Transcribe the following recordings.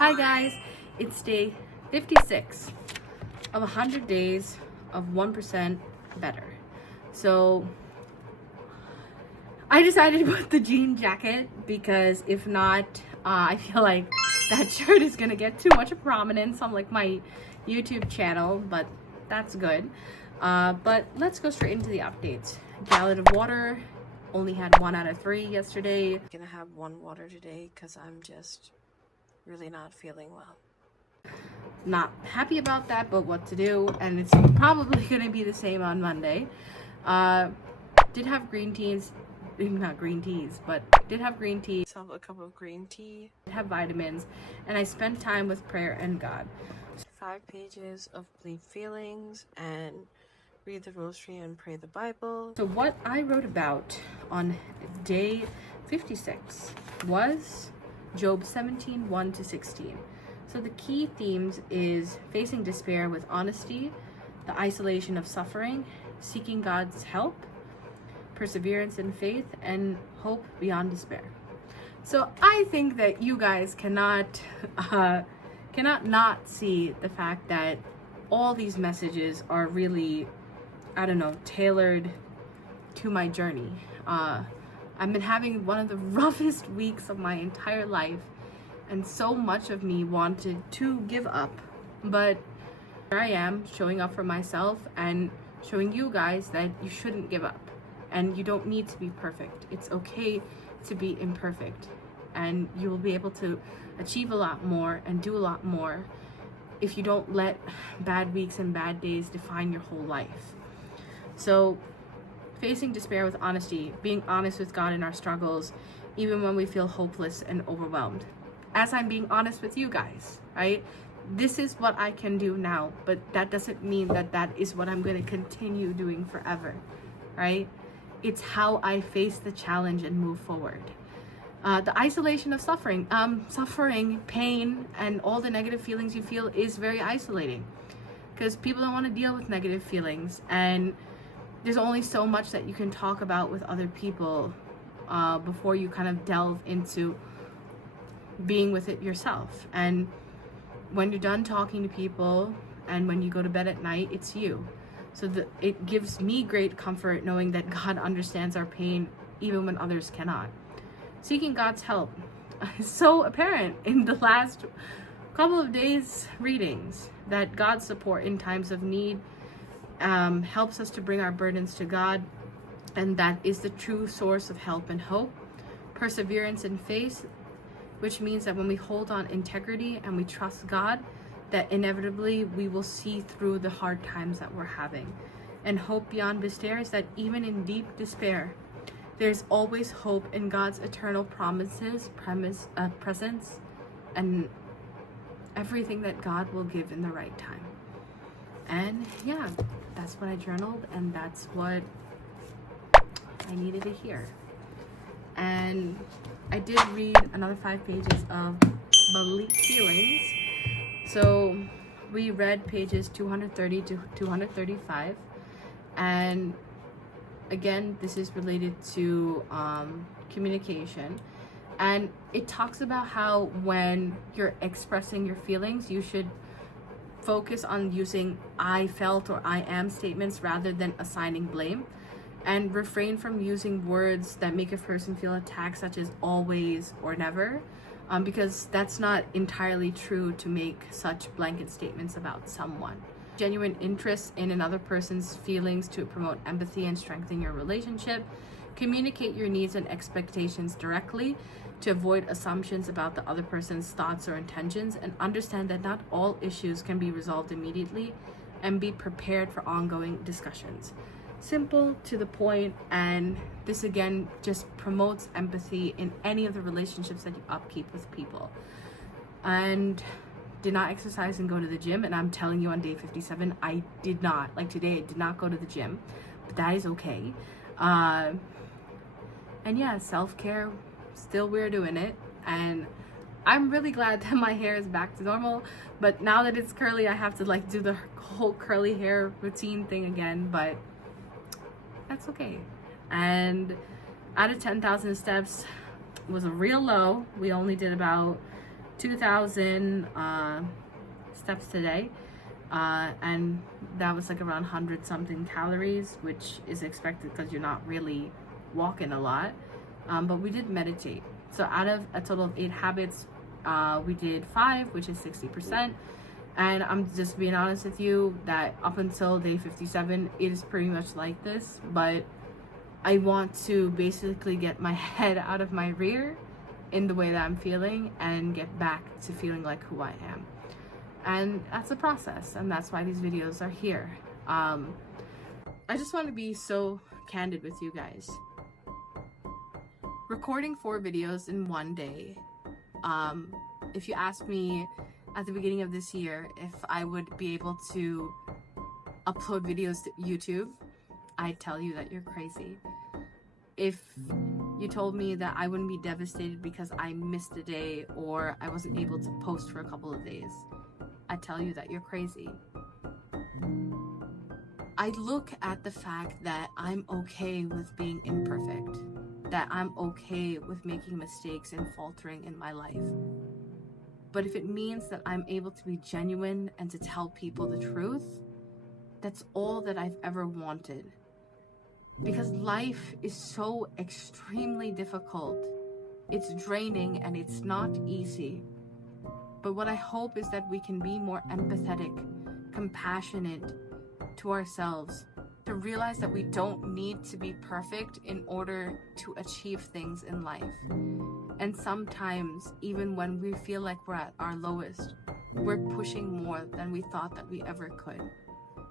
Hi guys, it's day 56 of 100 days of 1% better. So I decided to put the jean jacket because if not, I feel like that shirt is gonna get too much prominence on like my YouTube channel, but that's good. But let's go straight into the updates. Gallon of water, only had 1 out of 3 yesterday. I'm gonna have 1 water today because I'm just really not feeling well. Not happy about that, but what to do, and it's probably gonna be the same on Monday. Did have green teas, not green teas, but did have green tea. Myself a cup of green tea. Did have vitamins, and I spent time with prayer and God. 5 pages of believe feelings and read the rosary and pray the Bible. So what I wrote about on day 56 was Job 17, 1-16. So the key themes is facing despair with honesty, the isolation of suffering, seeking God's help, perseverance in faith, and hope beyond despair. So I think that you guys cannot not see the fact that all these messages are really, I don't know, tailored to my journey. I've been having one of the roughest weeks of my entire life, and so much of me wanted to give up, but here I am showing up for myself and showing you guys that you shouldn't give up and you don't need to be perfect. It's okay to be imperfect, and you will be able to achieve a lot more and do a lot more if you don't let bad weeks and bad days define your whole life. So facing despair with honesty, being honest with God in our struggles, even when we feel hopeless and overwhelmed. As I'm being honest with you guys, right? This is what I can do now, but that doesn't mean that that is what I'm going to continue doing forever, right? It's how I face the challenge and move forward. The isolation of suffering. Suffering, pain, and all the negative feelings you feel is very isolating because people don't want to deal with negative feelings, and there's only so much that you can talk about with other people before you kind of delve into being with it yourself. And when you're done talking to people and when you go to bed at night, it's you. So it gives me great comfort knowing that God understands our pain even when others cannot. Seeking God's help is so apparent in the last couple of days' readings that God's support in times of need helps us to bring our burdens to God, and that is the true source of help and hope. Perseverance in faith, which means that when we hold on integrity and we trust God, that inevitably we will see through the hard times that we're having. And hope beyond despair is that even in deep despair, there's always hope in God's eternal promises, presence, and everything that God will give in the right time. And yeah, that's what I journaled, and that's what I needed to hear. And I did read another 5 pages of belief feelings. So we read pages 230 to 235, and again, this is related to communication, and it talks about how when you're expressing your feelings, you should focus on using I felt or I am statements rather than assigning blame, and refrain from using words that make a person feel attacked, such as always or never, because that's not entirely true to make such blanket statements about someone. Genuine interest in another person's feelings to promote empathy and strengthen your relationship. Communicate your needs and expectations directly to avoid assumptions about the other person's thoughts or intentions, and understand that not all issues can be resolved immediately, and be prepared for ongoing discussions. Simple, to the point, and this again just promotes empathy in any of the relationships that you upkeep with people. And did not exercise and go to the gym, and I'm telling you, on day 57 I did not. Like today I did not go to the gym, but that is okay. And yeah, self-care, still we're doing it, and I'm really glad that my hair is back to normal. But now that it's curly, I have to like do the whole curly hair routine thing again, but that's okay. And out of 10,000 steps was a real low. We only did about 2,000 steps today, and that was like around 100 something calories, which is expected because you're not really walking a lot. But we did meditate. So out of a total of 8 habits, we did 5, which is 60%. And I'm just being honest with you that up until day 57, it is pretty much like this. But I want to basically get my head out of my rear in the way that I'm feeling and get back to feeling like who I am. And that's a process, and that's why these videos are here. I just want to be so candid with you guys. Recording 4 videos in one day, if you asked me at the beginning of this year if I would be able to upload videos to YouTube, I'd tell you that you're crazy. If you told me that I wouldn't be devastated because I missed a day or I wasn't able to post for a couple of days, I'd tell you that you're crazy. I look at the fact that I'm okay with being imperfect, that I'm okay with making mistakes and faltering in my life. But if it means that I'm able to be genuine and to tell people the truth, that's all that I've ever wanted. Because life is so extremely difficult. It's draining and it's not easy. But what I hope is that we can be more empathetic, compassionate to ourselves, to realize that we don't need to be perfect in order to achieve things in life. And sometimes, even when we feel like we're at our lowest, we're pushing more than we thought that we ever could.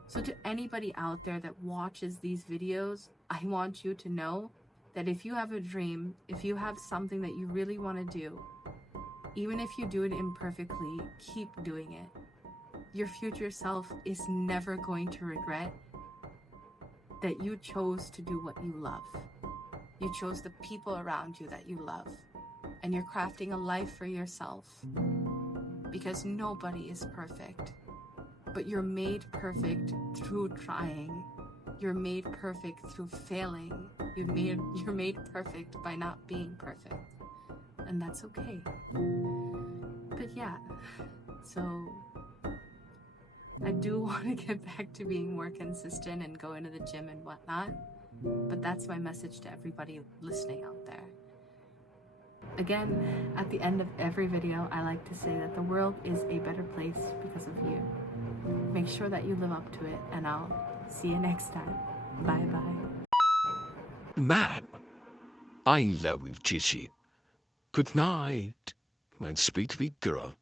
So to anybody out there that watches these videos, I want you to know that if you have a dream, if you have something that you really want to do, even if you do it imperfectly, keep doing it. Your future self is never going to regret that you chose to do what you love. You chose the people around you that you love. And you're crafting a life for yourself. Because nobody is perfect. But you're made perfect through trying. You're made perfect through failing. You're made perfect by not being perfect. And that's okay. But yeah, so I do want to get back to being more consistent and go into the gym and whatnot. But that's my message to everybody listening out there. Again, at the end of every video, I like to say that the world is a better place because of you. Make sure that you live up to it, and I'll see you next time. Bye-bye. Man, I love you, Jissy. Good night, and sweet girl.